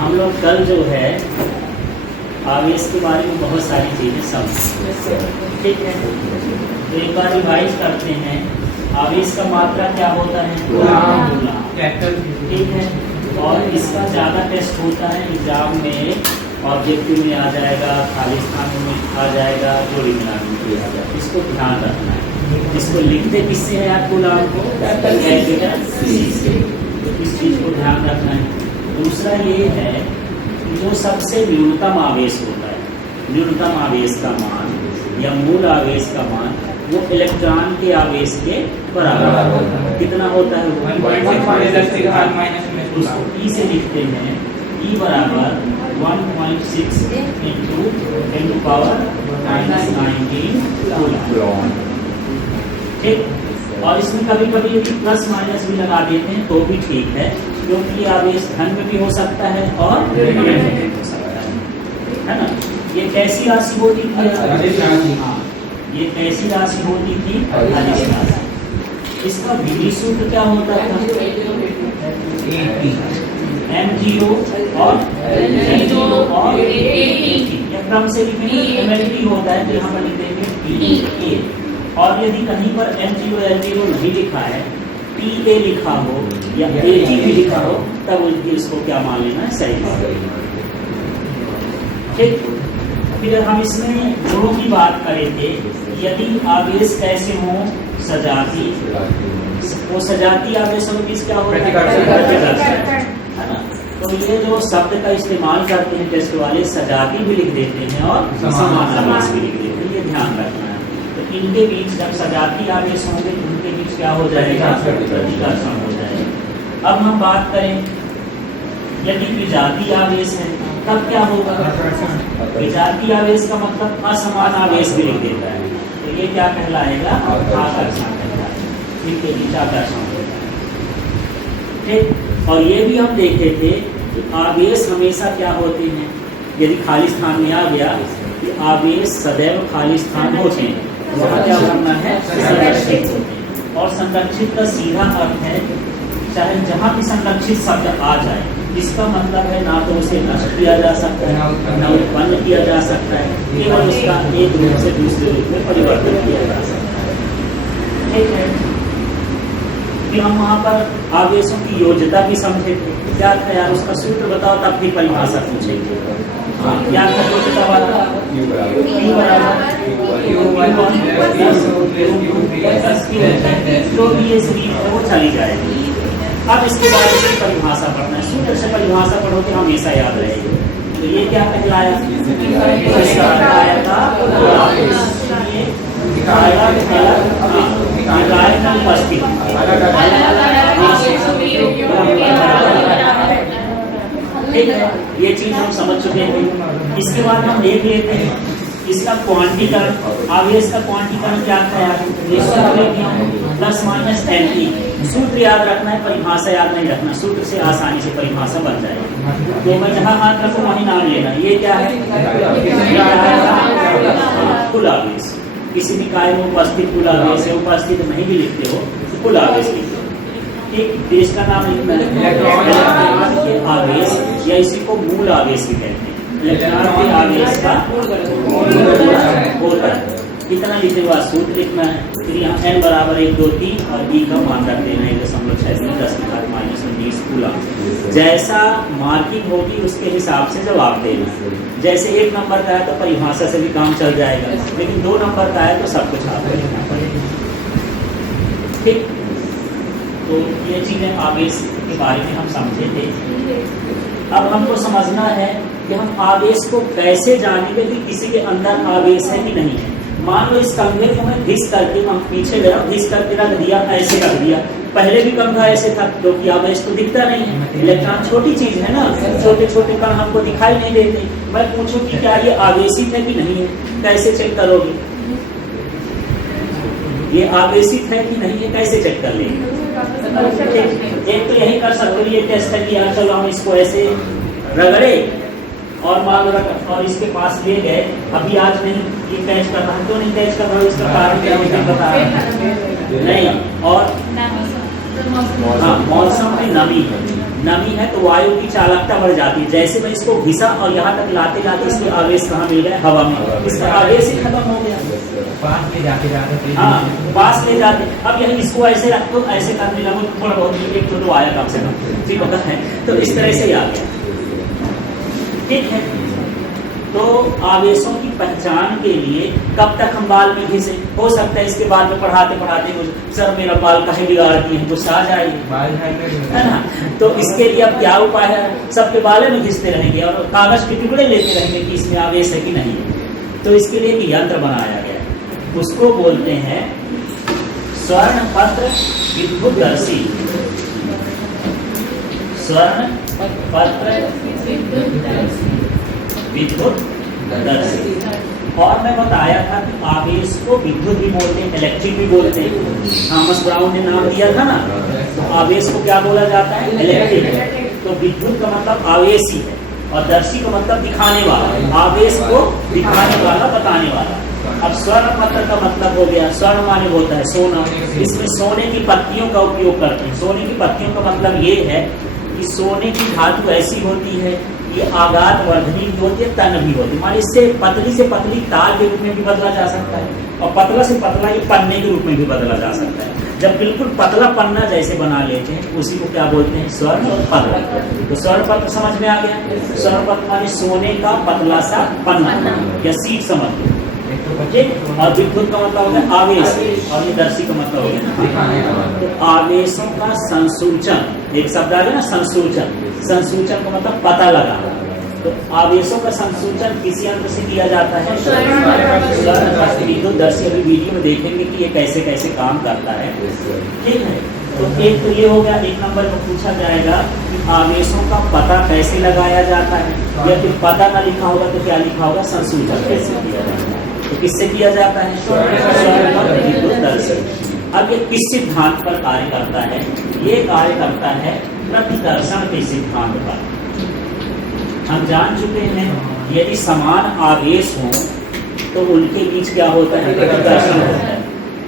हम लोग कल जो है आवेश के बारे में बहुत सारी चीज़ें समझे, ठीक है। तो एक बार रिवाइज करते हैं। आवेश का मात्रा क्या होता है? ठीक है। और इसका ज़्यादा टेस्ट होता है एग्जाम में, ऑब्जेक्टिव में आ जाएगा, खाली स्थान में आ जाएगा, जोड़ी मिलान में आ जाएगा। इसको ध्यान रखना है। इसको लिखते किससे है याद गुलाम को? कैपिटल सी से। तो इस चीज़ को ध्यान रखना है। दूसरा ये है कि जो सबसे न्यूनतम आवेश होता है, न्यूनतम आवेश का मान या मूल आवेश का मान वो इलेक्ट्रॉन के आवेश के बराबर होता है। कितना होता है? उसको ई से लिखते हैं। ई बराबर 1.6 इंटू 10⁻⁻19 कूलम, ठीक। और इसमें कभी कभी यदि प्लस माइनस भी लगा देते हैं तो भी ठीक है, क्योंकि आवेश धन में भी हो सकता है और ऋण में भी हो सकता है ना। ये कैसी राशि होती थी? हाँ, ये कैसी राशि होती थी? अदिश राशि। इसका विधि सूत्र क्या होता था? M0 और L0 और या क्रम से लिखेंगे MLT होता है, तो यहाँ पर लिख देंगे PA। और यदि कहीं पर M0 L0 नहीं लिखा है, PA लिखा हो या AT भी लिखा हो, तब इसको क्या मान लेना है? सही मान लेना, ठीक। फिर हम इसमें गुणों की बात करें थे। यदि आवेश कैसे हो? सजाती, वो सजाती आवेशों के बीच क्या होता है ना। तो ये जो शब्द का इस्तेमाल करते हैं टेस्ट वाले, सजाती भी लिख देते हैं और समान आवेश भी लिख देते हैं, ये ध्यान रखना है। तो इनके बीच जब सजाती आवेश होंगे तो उनके बीच क्या हो जाएगा? प्रतिकर्षण हो जाएगा। अब हम बात करें यदि विजातीय आवेश है तब क्या होगा? विजातीय आवेश का मतलब असमान आवेश भी लिख देता है, तो ये क्या कहलाएगा? आकर्षण कहलाएगा, ठीक है, आकर्षण होता है, ठीक। और ये भी हम देखे थे कि आवेश हमेशा क्या होते हैं? यदि खाली स्थान में आ गया कि आवेश सदैव खाली स्थान होते हैं, वहाँ क्या करना है? संरक्षित होते हैं। और संरक्षित का सीधा अर्थ है चाहे जहाँ भी संरक्षित शब्द आ जाए, इसका मतलब है ना तो उसे नष्ट किया जा सकता है, ना उत्पन्न किया जा सकता है, केवल उसका एक रूप से दूसरे रूप में परिवर्तन किया जा सकता है, ठीक है। फिर हम वहाँ पर आवेशों की योज्यता भी समझे थे। क्या था यार? उसका सूत्र बताओ, तब भी परिभाषा पूछेंगे। क्या था योज्यता वाला? जो भी ये शरीर है वो चली जाएगी। अब इसके बारे में परिभाषा पढ़ना है। सूत्र से परिभाषा पढ़ोगे हमेशा याद रहेगी। तो ये क्या कहलाया? ठीक है, ये चीज हम समझ चुके हैं। इसके बाद हम देख लेते हैं इसका क्वांटीकरण, आवेश का क्वांटीकरण क्या था? Plus minus LE। सूत्र याद रखना है, परिभाषा याद नहीं रखना। सूत्र से आसानी से परिभाषा बन जाएगी। तो मैं जहाँ हाथ रखूँ वहीं नाम लेना। ये क्या है? कुल आवेश। किसी भी कार्य में उपस्थित कुल आवेश है, उपस्थित नहीं भी लिखते हो तो कुल आवेश लिखते हो। एक देश का नाम लिखना है आवेश, या इसी को मूल आवेश भी कहते हैं। इलेक्ट्रॉन के आवेश का होता है कितना लिखे हुआ सूत्र लिखना है। फिर यहाँ n बराबर 1 2 3 और E का मान रख देना है 0.6 10⁻⁻⁻⁰ कूलम। जैसा मार्किंग होगी उसके हिसाब से जवाब देना। जैसे 1 नंबर का है तो परिभाषा से भी काम चल जाएगा, लेकिन 2 नंबर का है तो सब कुछ आपको लिखना पड़ेगा, ठीक। तो ये चीजें आवेश के बारे में हम समझे थे। अब हमको समझना है कि हम आवेश को कैसे जानेंगे कि किसी के अंदर आवेश है कि नहीं है। मान लो इस कंघे को मैं घिस करके, हम पीछे गया घिस करके रख दिया, ऐसे रख दिया। पहले भी कंघा ऐसे था, क्योंकि आवेश तो दिखता नहीं है। इलेक्ट्रॉन छोटी चीज है ना, छोटे छोटे कण हमको दिखाई नहीं देते। मैं पूछूं कि क्या ये आवेशित है कि नहीं है, कैसे चेक करोगे? ये आवेशित है कि नहीं है कैसे चेक कर लेंगे? एक तो यही कर सकते हो, ये टेस्ट है कि यार चलो हम इसको ऐसे रगड़े और मान लो और इसके पास ले गए, अभी आज नहीं ये कैच कर रहा है, क्यों नहीं कैच कर रहा है? इसका कारण क्या मुझे बता रहा है नहीं। और हाँ, मौसम में नमी है, नमी है तो वायु की चालकता बढ़ जाती है। जैसे मैं इसको घिसा और यहाँ तक लाते लाते इसमें आवेश कहाँ मिल गया, हवा में, इसका आवेश ही खत्म हो गया। पास ले जाते जाते, हाँ पास ले जाते। अब यही इसको ऐसे रखो, ऐसे करने लगो, थोड़ा बहुत एक तो आया कम से कम, ठीक होता है। तो इस तरह से ही आ गया, ठीक है। तो आवेशों की पहचान के लिए कब तक हम बाल में घिसे, हो सकता है इसके बाद में पढ़ाते पढ़ाते कुछ सर मेरा बाल कहीं बिगाड़ दिए, कुछ आ जाएगी, है ना। तो इसके लिए अब क्या उपाय है, सबके बाले में घिसते रहेंगे और कागज के टुकड़े लेते रहेंगे कि इसमें आवेश है कि नहीं। तो इसके लिए एक यंत्र बनाया गया, उसको बोलते हैं स्वर्ण पत्र विद्युतदर्शी। स्वर्ण पत्र विद्युतदर्शी। और मैं बताया था कि आवेश को विद्युत भी बोलते हैं, इलेक्ट्रिक भी बोलते हैं। थॉमस ब्राउन ने नाम दिया था ना, तो आवेश को क्या बोला जाता है, इलेक्ट्रिक। तो विद्युत का मतलब आवेश ही है और दर्शी का मतलब दिखाने वाला, आवेश को दिखाने वाला, बताने वाला। अब स्वर्ण पत्र का मतलब हो गया, स्वर्ण माने होता है सोना, इसमें सोने की पत्तियों का उपयोग करते हैं। सोने की पत्तियों का मतलब ये है कि सोने की धातु ऐसी होती है, ये आघात वर्धनी भी होती है, तन भी होती है। मान इससे पतली तार के रूप में भी बदला जा सकता है और पतला से पतला ये पन्ने के रूप में भी बदला जा सकता है। जब बिल्कुल पतला पन्ना जैसे बना लेते हैं उसी को क्या बोलते हैं, स्वर्ण पत्र। तो स्वर्ण पत्र समझ में आ गया। स्वर्ण पत्र माने सोने का पतला सा पन्ना या सीट समझ लो, ठीक। और विद्युत का मतलब हो गया आवेश, और ये दर्शी का मतलब हो गया तो आवेशों का संसूचन। एक शब्द आ गया ना, संसूचन। संसूचन का मतलब पता लगाना। तो आवेशों का संसूचन किसी यंत्र से किया जाता है, विद्युतदर्शी। अभी वीडियो में देखेंगे कि ये कैसे कैसे काम करता है, ठीक है। तो एक तो ये हो गया, एक नंबर में पूछा जाएगा कि आवेशों का पता कैसे लगाया जाता है, या फिर पता ना लिखा होगा तो क्या लिखा होगा, संसूचन कैसे किया जाता है। तो किससे किया जाता है, विद्युतदर्शी। अब ये किस सिद्धांत पर कार्य करता है, ये कार्य करता है प्रतिकर्षण के सिद्धांत पर। हम जान चुके हैं यदि समान आवेश हो तो उनके बीच क्या होता है, प्रतिकर्षण होता है।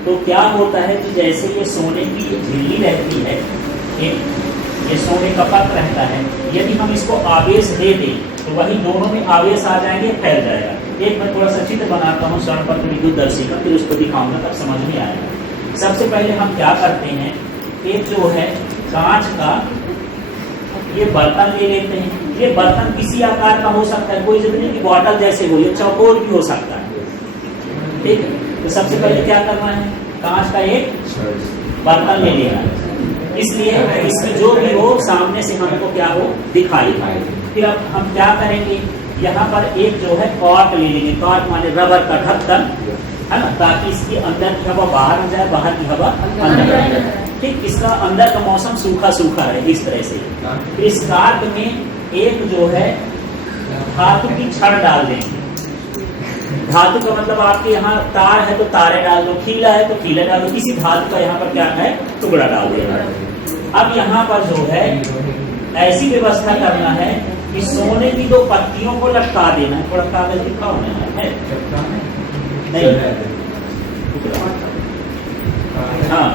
तो क्या होता है कि जैसे ये सोने की झिल्ली रहती है, ये सोने का पत्र रहता है, यदि हम इसको आवेश दे दें तो वही दोनों में आवेश आ जाएंगे, फैल जाएगा। एक मैं थोड़ा सा चित्र बनाता हूँ स्वर्ण पत्र विद्युतदर्शी का, फिर उसको दिखाऊंगा, तब समझ में आएगा। सबसे पहले हम क्या करते हैं, एक जो है कांच का ये बर्तन ले लेते हैं। ये बर्तन किसी आकार का हो सकता है, कोई जरूरी नहीं कि बॉटल जैसे हो, ये चौकोर भी हो सकता है, ठीक है। तो सबसे पहले क्या करना है, कांच का एक बर्तन ले लेना है, इसलिए इसमें जो भी हो सामने से हमको क्या हो, दिखाई। फिर अब हम क्या करेंगे, यहाँ पर एक जो है कॉर्क ले लेंगे। कॉर्क माने रबर का ढक्कन, है ना, ताकि इसके अंदर की हवा बाहर न जाए, बाहर की हवा अंदर आ जाए, ठीक। इसका अंदर का मौसम सूखा सूखा रहे, इस तरह से। फिर इस कॉर्क में एक जो है धातु की छड़ डाल देंगे। धातु का मतलब आपके यहाँ तार है तो तारे डाल दो, खीला है तो खीला डाल दो, किसी धातु का यहाँ पर क्या है, टुकड़ा डाल देना। अब यहाँ पर जो है ऐसी व्यवस्था करना है कि सोने की दो पत्तियों को लटका देना है। थोड़ा कागज दिखाओ है नहीं, हाँ,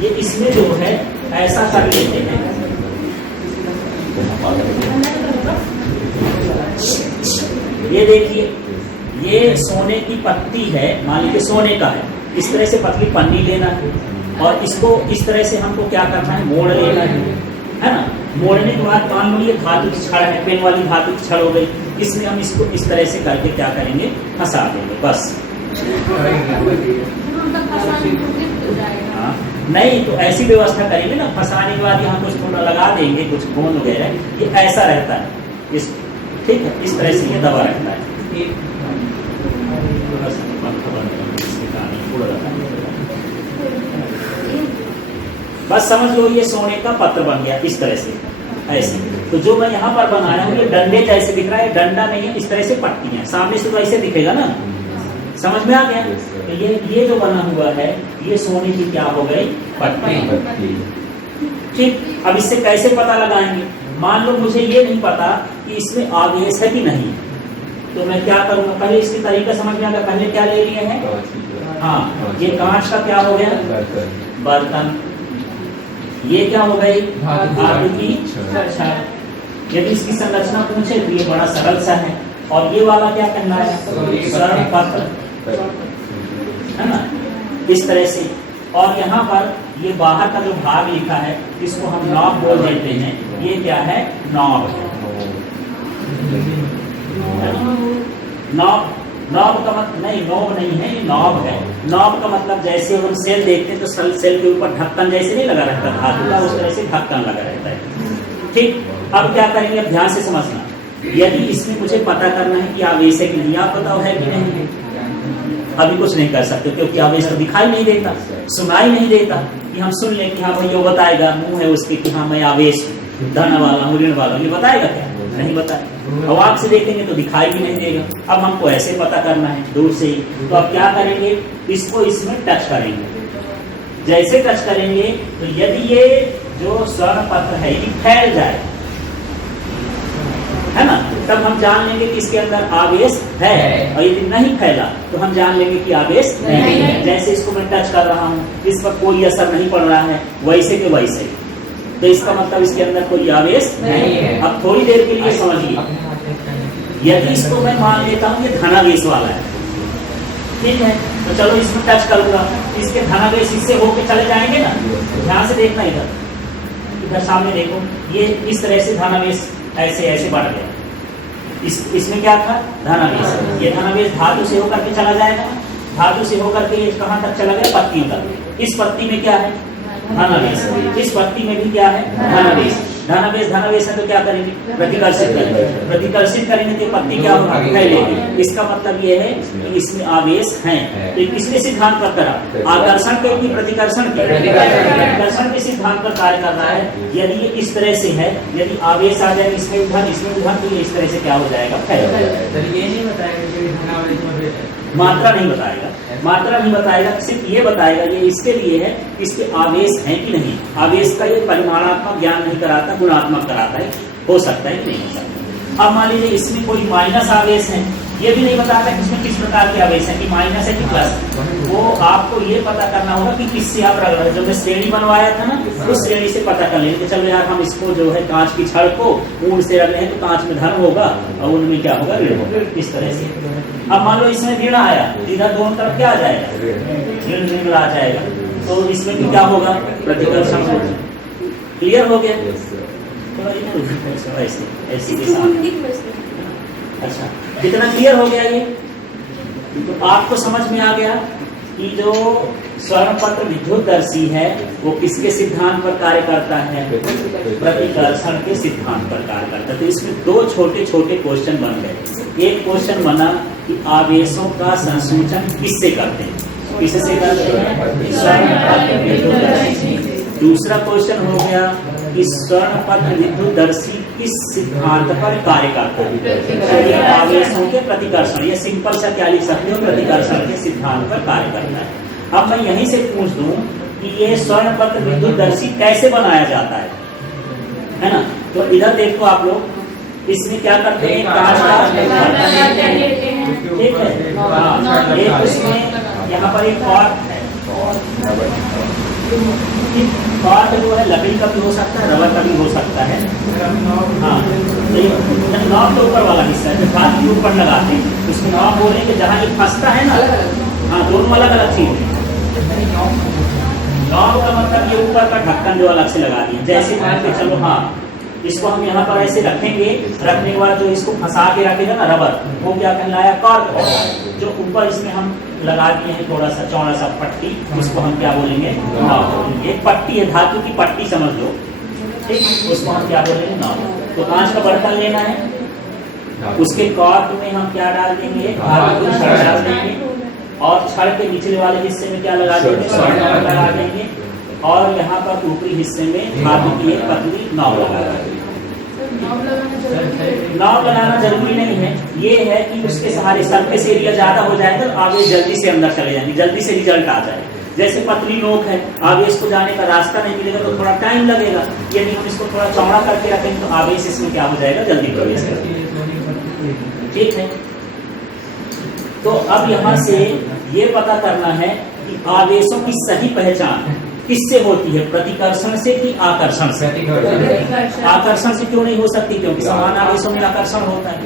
ये इसमें जो है ऐसा कर लेते हैं। ये देखिए, ये सोने की पत्ती है, मान लीजिए सोने का है, इस तरह से पतली पन्नी लेना है और इसको इस तरह से हमको क्या करना है, मोड़ लेना है ना। मोड़ने के बाद मान लो ये धातु की छड़ है, पेन वाली धातु की छड़ हो गई, इसमें हम इसको इस तरह से करके क्या करेंगे, फंसा देंगे बस। हाँ, नहीं तो ऐसी व्यवस्था करेंगे ना, फंसाने के बाद यहाँ कुछ थोड़ा लगा देंगे, कुछ गोंद वगैरह, ये ऐसा रहता है इस, ठीक है, इस तरह से ये दबा रहता है। बस समझ लो ये सोने का पत्र बन गया इस तरह से, ऐसे। तो जो मैं यहाँ पर बनाया हूँ ये डंडे जैसे दिख रहा है, डंडा नहीं है, इस तरह से पट्टी है, सामने से तो ऐसे दिखेगा ना, समझ में आ गया। तो ये जो बना हुआ है ये सोने की क्या हो गई, पट्टी, ठीक। अब इससे कैसे पता लगाएंगे, मान लो मुझे ये नहीं पता कि इसमें आवेश है कि नहीं, तो मैं क्या करूँगा, पहले इसकी तरीका समझ में आ गया। पहले क्या ले लिए हैं, हाँ, ये कांच का क्या हो गया, बर्तन, ये क्या हो गई? धातु धातु की छड़। यदि इसकी संरचना पूछे तो ये बड़ा सरल सा है। और ये वाला क्या कहलाया? स्वर्ण पत्र, है ना, इस तरह से। और यहाँ पर ये बाहर का जो भाग लिखा है इसको हम नॉब बोल देते हैं। ये क्या है? नॉब है। नॉब, नॉब का मतलब नहीं, नॉब नहीं है, ये नॉब है। नॉब का मतलब जैसे हम सेल देखते हैं तो सेल के ऊपर ढक्कन जैसे नहीं लगा रहता धातु का, उस तरह से ढक्कन लगा रहता है। ठीक, अब क्या करेंगे? अब ध्यान से समझना। यदि इसमें मुझे पता करना है कि आवेश है कि नहीं, आप बताओ है कि नहीं? अभी कुछ नहीं कर सकते क्योंकि आवेश तो दिखाई नहीं देता, सुनाई नहीं देता कि हम सुन लें कि हाँ भाई वो बताएगा, मुंह है उसके कि हाँ मैं आवेश धन वाला हूँ, ऋण वाला हूँ, ये बताएगा क्या? नहीं बताएगा। अब आँख से देखेंगे तो दिखाई भी नहीं देगा। अब हमको ऐसे पता करना है दूर से ही, तो अब क्या करेंगे? इसको इसमें टच करेंगे। जैसे टच करेंगे तो यदि ये जो स्वर्ण पत्र है ये फैल जाए, है ना, तब हम जान लेंगे कि इसके अंदर आवेश है। और यदि नहीं फैला तो हम जान लेंगे कि आवेश नहीं है। जैसे इसको मैं टच कर रहा हूँ, इस पर कोई असर नहीं पड़ रहा है, वैसे के वैसे, तो इसका मतलब इसके अंदर कोई आवेश नहीं है। अब थोड़ी देर के लिए समझिए, यदि इसको मैं मान लेता हूँ ये धनावेश वाला है, ठीक है, तो चलो इसमें टच करूंगा, इसके धनावेश इससे होके चले जाएंगे ना। ध्यान से देखना, इधर सामने देखो, ये इस तरह से धनावेश ऐसे ऐसे बढ़ गया। इसमें क्या था? धनावेश। ये धनावेश धातु से होकर के चला जाएगा, धातु से होकर के ये कहाँ तक चला गया? पत्तियों तक। इस पत्ती में क्या है? धनावेश। इस पत्ती में भी क्या है? धनावेश। धनावेश धनावेश है तो क्या करेंगे? प्रतिकर्षित करेंगे। प्रतिकर्षित करेंगे तो पत्ती क्या होगा? फैलेगी। इसका मतलब ये है कि इसमें आवेश है। तो किसके सिद्धांत पर करा? आकर्षण के कि प्रतिकर्षण के? प्रतिकर्षण के सिद्धांत पर कार्य कर रहा है। यदि ये इस तरह से है, यदि आवेश आ जाए इसमें उधर इसमें उधर, तो ये इस तरह से क्या हो जाएगा? फैल जाएगा। ये नहीं बताएगा, मात्रा नहीं बताएगा, मात्रा नहीं बताएगा, सिर्फ ये बताएगा ये इसके लिए है, इसके आवेश है कि नहीं। आवेश का ये परिमाणात्मक ज्ञान नहीं कराता, गुणात्मक कराता है, हो सकता है कि नहीं हो सकता। अब मान लीजिए इसमें कोई माइनस आवेश है, ये भी नहीं बताता कि इसमें किस प्रकार के आवेश है, कि माइनस है कि प्लस। वो आपको ये पता करना होगा कि किससे आप रख रहे हैं। जो मैं श्रेणी बनवाया था ना, उस श्रेणी से पता कर लेंगे। चलो यार हम इसको जो है कांच की छड़ को ऊन से रख रहे हैं तो कांच में धन होगा और ऊन में क्या होगा? ऋण होगा। इस तरह से अब मान लो इसमें ऋण आया, इधर दोनों तरफ क्या आ जाएगा? ऋण ऋण आ जाएगा, तो इसमें भी क्या होगा? प्रतिकर्षण होगा। क्लियर हो गया? ऐसे के साथ। अच्छा, कितना क्लियर हो गया ये? तो आपको समझ में आ गया कि जो स्वर्ण पत्र विद्युतदर्शी है वो किसके सिद्धांत पर कार्य करता है? प्रतिकर्षण के सिद्धांत पर कार्य करता है। तो इसमें दो छोटे छोटे क्वेश्चन बन गए। एक क्वेश्चन बना कि आवेशों का संसूचन किससे करते हैं? किससे करते हैं? स्वर्ण पत्र विद्युतदर्शी। दूसरा क्वेश्चन हो गया कि स्वर्ण पत्र विद्युतदर्शी किस सिद्धांत पर कार्य करता है? आवेशों के प्रतिकर्षण। ये सिंपल सा क्या लिख सकते हो? प्रतिकर्षण के सिद्धांत पर कार्य करता है। अब मैं यहीं से पूछ दूं कि ये स्वर्ण पत्र विद्युतदर्शी कैसे बनाया जाता है ना? तो इधर देखो आप लोग, इसमें क्या करते हैं? कांच का, ठीक है, एक उसमें यहाँ पर एक कॉर्क है, कॉर्क जो है लकड़ी का भी हो सकता है, रबर का भी हो सकता है। हाँ, तो नॉब के ऊपर वाला हिस्सा है, जो हाथ के ऊपर लगाते हैं उसको नॉब बोलेंगे। जहाँ ये फंसता है ना, हाँ, दोनों अलग अलग चीज है। नॉब का मतलब ये ऊपर का ढक्कन जो अलग से लगा दिए। जैसे मान के चलो, हाँ, इसको हम यहाँ पर ऐसे रखेंगे, रखने के बाद जो इसको फंसा के रखेगा ना रबर, वो क्या कहलाया? कॉर्क। जो ऊपर इसमें हम लगा दिए हैं थोड़ा सा चौड़ा सा पट्टी, उसको हम क्या बोलेंगे? नॉब। एक पट्टी है, धातु की पट्टी समझ लो, ठीक, उसको हम क्या बोलेंगे? नॉब। तो कांच का बर्तन लेना है, उसके कॉर्क में हम क्या डाल देंगे? धातु की छड़ डाल देंगे, और छड़ के निचले वाले हिस्से में क्या लगा देंगे? स्वर्ण लगा देंगे, और यहाँ पर ऊपरी हिस्से में धातु की एक पतली नॉब लगा देंगे। नॉब लगाना जरूरी नहीं है, ये है कि उसके सहारे सरफेस एरिया ज्यादा हो जाएगा तो आवेश जल्दी से अंदर चले जाएंगे, जल्दी से रिजल्ट आ जाए। जैसे पतली नोक है, आवेश को जाने का रास्ता नहीं मिलेगा तो थोड़ा टाइम लगेगा। यदि हम इसको थोड़ा चौड़ा करके रखेंगे तो आवेश इसमें क्या हो जाएगा? जल्दी प्रवेश करेगा। ठीक है, तो अब यहाँ से ये पता करना है कि आवेशों की सही पहचान किससे होती है, प्रतिकर्षण से कि आकर्षण से? आकर्षण से क्यों नहीं हो सकती? क्योंकि समान आवेशों में आकर्षण होता है।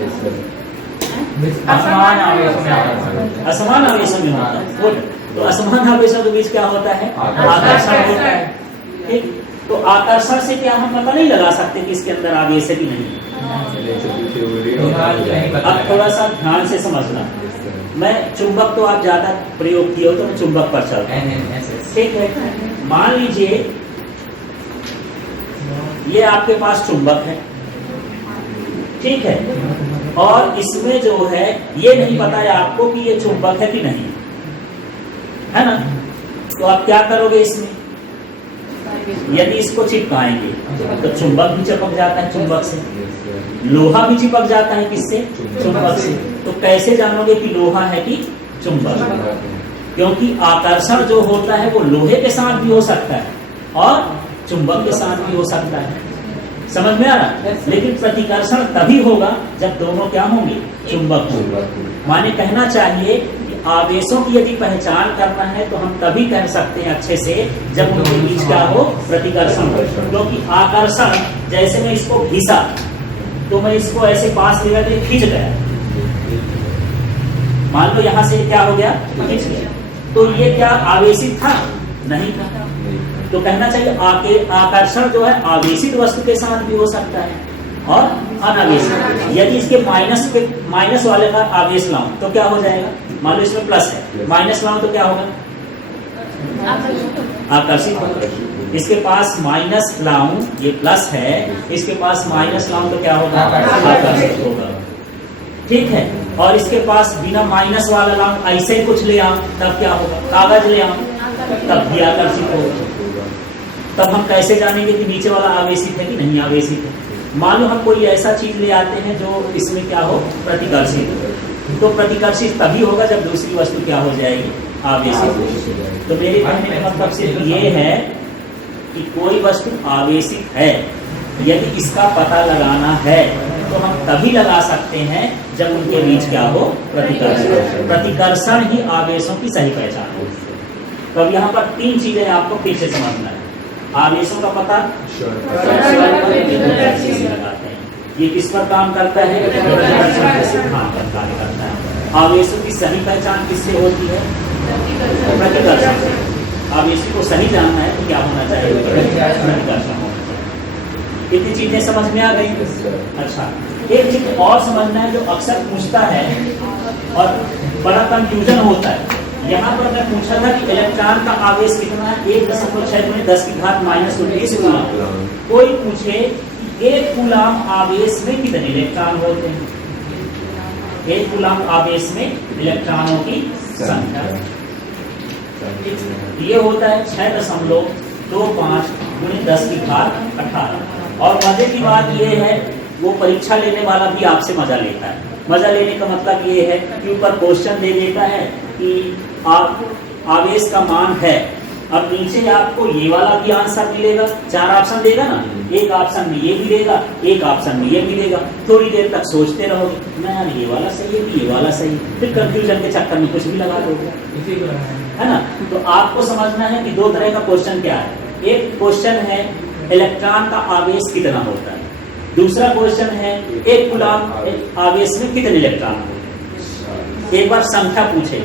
असमान आवेशों में आकर्षण। असमान आवेशों में होता है। गुड। तो असमान आवेशों के बीच क्या होता है? आकर्षण होता है। ठीक। तो आकर्षण से क्या हम पता नहीं लगा सकते कि इसके अंदर आवेश है कि नहीं? अब थोड़ा सा ध्यान से समझना। मैं चुंबक तो आप ज्यादा प्रयोग किए हो तो मैं चुंबक पर चलता हूं। ठीक है। मान लीजिए ये आपके पास चुंबक है, ठीक है, और इसमें जो है ये नहीं पता है आपको कि ये चुंबक है कि नहीं, है ना? तो आप क्या करोगे इसमें? यदि इसको चिपकाएंगे तो चुंबक भी चिपक जाता है चुंबक से, लोहा भी चिपक जाता है किससे? चुंबक से। तो कैसे जानोगे कि लोहा है कि चुंबक? क्योंकि आकर्षण जो होता है वो लोहे के साथ भी हो सकता है और चुंबक के साथ भी हो सकता है। समझ में आ रहा? लेकिन प्रतिकर्षण तभी होगा जब दोनों क्या होंगे? चुंबक होंगे। माने कहना चाहिए कि आवेशों की यदि पहचान करना है तो हम तभी कह सकते हैं अच्छे से जब उनके बीच क्या हो? प्रतिकर्षण हो। क्योंकि आकर्षण, जैसे मैं इसको घिसा तो मैं इसको ऐसे पास ले गया, खींच गया, मान लो यहां से क्या हो गया? खींच गया। तो ये क्या आवेशित था? नहीं था। तो कहना चाहिए आकर्षण जो है आवेशित वस्तु के साथ भी हो सकता है और अनावेशित। यदि इसके माइनस वाले का आवेश लाऊं तो क्या हो जाएगा? मान लो इसमें प्लस है, माइनस लाऊं तो क्या होगा? आकर्षित होगा। इसके पास माइनस लाऊं, ये प्लस है, इसके पास माइनस लाऊं तो क्या होगा? आकर्षित होगा। ठीक है। और इसके पास बिना माइनस वाला लाऊं, ऐसे ही कुछ ले आऊं तब क्या होगा? कागज ले आऊं तब भी आकर्षित होगा। तब हम कैसे जानेंगे कि नीचे वाला आवेशित है कि नहीं आवेशित है? मान लो हम कोई ऐसा चीज ले आते हैं जो इसमें क्या हो? प्रतिकर्षित। तो प्रतिकर्षित तभी होगा जब दूसरी वस्तु क्या हो जाएगी? आवेशित। तो मेरे कहने का मतलब सिर्फ ये है कि कोई वस्तु आवेशित है, यदि इसका पता लगाना है तो हम तभी लगा सकते हैं जब उनके बीच क्या हो? प्रतिकर्षण। प्रतिकर्षण ही आवेशों की सही पहचान हो। तो अब यहाँ पर 3 चीजें आपको फिर से समझना है। आवेशों का पता लगाते हैं, ये किस पर काम करता है? सिद्धांत पर कार्य करता है। आवेशों की सही पहचान किससे होती है? प्रतिकर्षण से। आवेशों को सही जानना है तो क्या होना चाहिए? प्रतिकर्षण। इतनी चीजें समझ में आ गई? अच्छा, एक चीज और समझना है जो अक्सर पूछता है और बड़ा कंफ्यूजन होता है। यहाँ पर मैं पूछा था कि इलेक्ट्रॉन का आवेश कितना है? 1.6×10⁻⁻19 कूलम। कोई पूछे 1 कूलम आवेश में कितने इलेक्ट्रॉन होते हैं? 1 कूलम आवेश में इलेक्ट्रॉनों की संख्या ये होता है 6.25×10⁻18। और मजे की बात ये है, वो परीक्षा लेने वाला भी आपसे मजा लेता है। मजा लेने का मतलब ये है कि ऊपर क्वेश्चन दे देता है कि आप आवेश का मान है, अब नीचे आपको ये वाला भी आंसर मिलेगा। 4 ऑप्शन देगा ना, एक ऑप्शन में ये भी देगा, एक ऑप्शन में ये भी देगा। थोड़ी देर तक सोचते रहोगे, मैं यार ये वाला सही है कि ये वाला सही है, फिर कंफ्यूजन के चक्कर में कुछ भी लगा दोगे, है ना? तो आपको समझना है कि 2 तरह का क्वेश्चन क्या है। एक क्वेश्चन है इलेक्ट्रॉन का आवेश कितना होता है, दूसरा क्वेश्चन है 1 कूलम आवेश में कितने इलेक्ट्रॉन होते हैं। एक बार संख्या पूछे,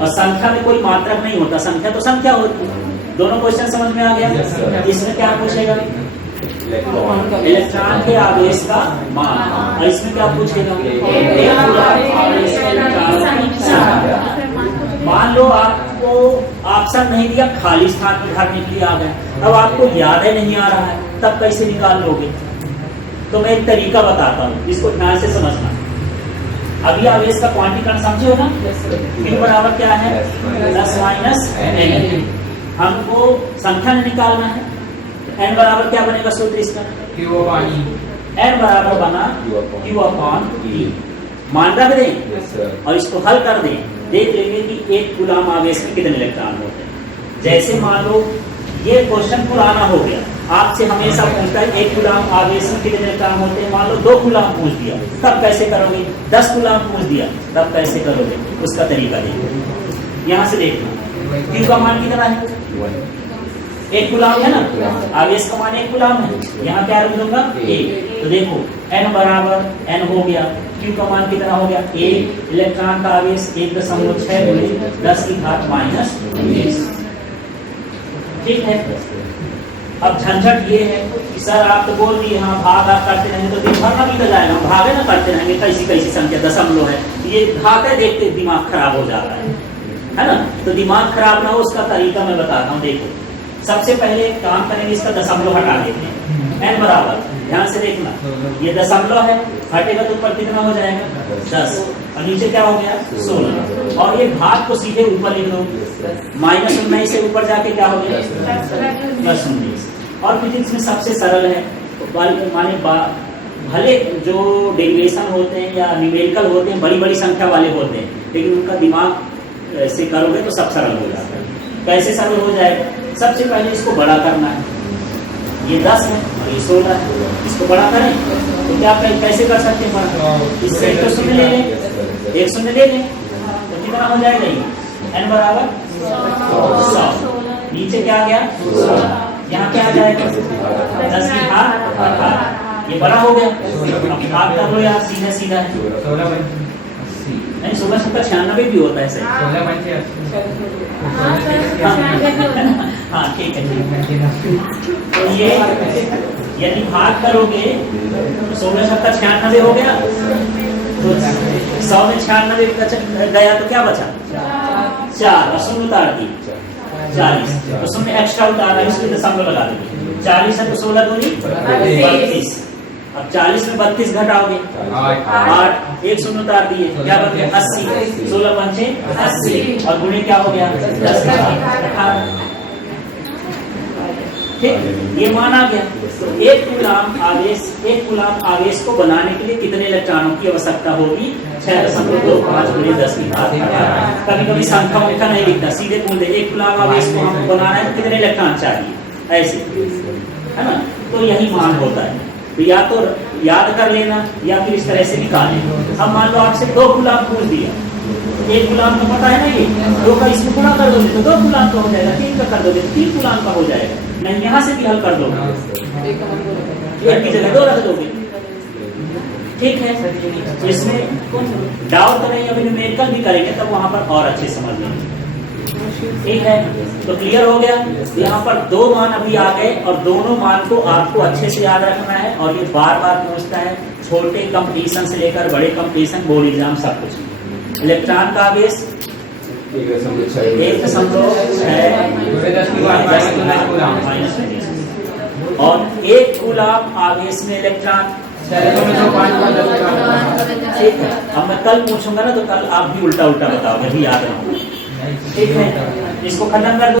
और संख्या में कोई मात्रक नहीं होता, संख्या तो संख्या होती है। दोनों क्वेश्चन समझ में आ गया? इसमें क्या पूछेगा? इलेक्ट्रॉन के आवेश का मान, और इसमें क्या पूछेगा? मान लो आपको ऑप्शन नहीं दिया, खाली स्थान में भरने के लिए आ गए, अब आपको याद है नहीं आ रहा है, तब कैसे निकाल लोगे? तो मैं एक तरीका बताता हूँ, इसको ध्यान से समझना। अभी आवेश का क्वांटीकरण समझे हो ना? Q बराबर क्या है? ±n। हमको संख्या निकालना है। n बराबर क्या बनेगा सूत्र इसका? n बराबर बना Q/T। मान रख दें और इसको हल कर दें, देख लेंगे कि 1 कूलम आवेश में कितने इलेक्ट्रॉन होते हैं। जैसे मान लो ये क्वेश्चन पुराना हो गया, आपसे हमेशा पूछता है 1 कूलम आवेश में कितने इलेक्ट्रॉन होते हैं। मान लो 2 कूलम पूछ दिया, तब कैसे करोगे? 10 कूलम पूछ दिया, तब कैसे करोगे? उसका तरीका देखो। यहाँ से देखना, Q का मान कितना है? 1 कूलाम है ना, आवेश का मान 1 कूलाम है, यहाँ क्या रख दूंगा 1। तो देखो n बराबर n हो गया, q का मान कितना हो गया 1, इलेक्ट्रॉन का आवेश 1.6 गुणे 10 की घात -19। ठीक है। अब झंझट ये है कि सर आप तो बोल दिए हाँ भाग आप करते रहेंगे तो दिन भर ना बीत जाएगा, भागे ना करते रहेंगे, कैसी कैसी संख्या दशमलव है, ये भागे देखते दिमाग खराब हो जाता है ना। तो दिमाग खराब ना हो उसका तरीका मैं बताता हूँ। देखो सबसे पहले काम करेंगे, इसका दशमलव हटा देते हैं। n बराबर, ध्यान से देखना, ये दशमलव है, हटेगा तो ऊपर कितना हो जाएगा 10 और नीचे क्या हो गया 16, और ये भाग को सीधे ऊपर लिख दो, -19 से ऊपर जाके क्या हो गया +19। और फिजिक्स में सबसे सरल है, माने भले जो डेरिवेशन होते हैं या न्यूमेरिकल होते हैं बड़ी बड़ी संख्या वाले होते हैं, लेकिन उनका दिमाग से करोगे तो सब सरल हो जाता है। कैसे सरल हो जाएगा, सबसे पहले इसको बड़ा करना है, ये 10 है और ये 16 है, इसको बड़ा करें तो क्या कैसे कर सकते हैं बड़ा, इससे तो शून्य ले लें, 1 शून्य ले लें तो कितना हो जाएगा ये n बराबर 100, नीचे क्या आ गया 16, यहाँ क्या आ जाएगा 10 की घात 18, ये बड़ा हो गया। अब भाग कर लो यार, सीधा सीधा है, 16 भी होता है सही। हाँ ठीक है। तो ये यदि भाग करोगे 16 × 96 हो गया, तो 100 में 96 गया तो क्या बचा 4 और शून्य उतार दी 40, तो शून्य एक्स्ट्रा उतारा इसलिए दशमलव लगा देंगे। 40 है तो 16 दूनी 32, अब 40 में 32 घटाओगे 8, 1 शून्य उतार दिए, क्या बन गया 80, 16 पंचे 80 और गुणे क्या हो गया 10 18। ठीक, ये माना गया। तो 1 कूलाम आवेश को बनाने के लिए कितने इलेक्ट्रॉनों की आवश्यकता होगी 6.25 गुणे 10 की घात 18। कभी कभी संख्या में नहीं लिखता, सीधे बोल दे 1 कूलाम आवेश को हमको बनाना है तो कितने इलेक्ट्रॉन चाहिए, ऐसे है ना। तो यही मान होता है, तो या तो याद कर लेना या फिर इस तरह से निकालें। अब मान लो आपसे 2 कूलाम पूछ दिया, 1 कूलाम का पता है ना, ये 2 का इसमें गुणा कर दोगे तो 2 कूलाम का हो जाएगा, 3 का कर दोगे तो 3 कूलाम का हो जाएगा, नहीं यहाँ से भी हल कर दोगे, एक की जगह 2 रख दोगे। ठीक है, तो इसमें डाउट तो नहीं, अभी न्यूमेरिकल भी करेंगे तब वहां पर और अच्छे समझ लेंगे। ठीक है, तो क्लियर हो गया। यहाँ पर 2 मान अभी आ गए और दोनों मान को आपको अच्छे से याद रखना है, और ये बार बार पूछता है, छोटे कंपटीशन से लेकर बड़े कंपटीशन, बोर्ड एग्जाम सब कुछ। इलेक्ट्रॉन का आवेश 1.6 और 1 कूलाम आवेश में इलेक्ट्रॉन। ठीक है, अब मैं कल पूछूंगा ना तो कल आप भी उल्टा उल्टा बताओगे, अभी याद रखो। ठीक है, इसको खत्म कर दो।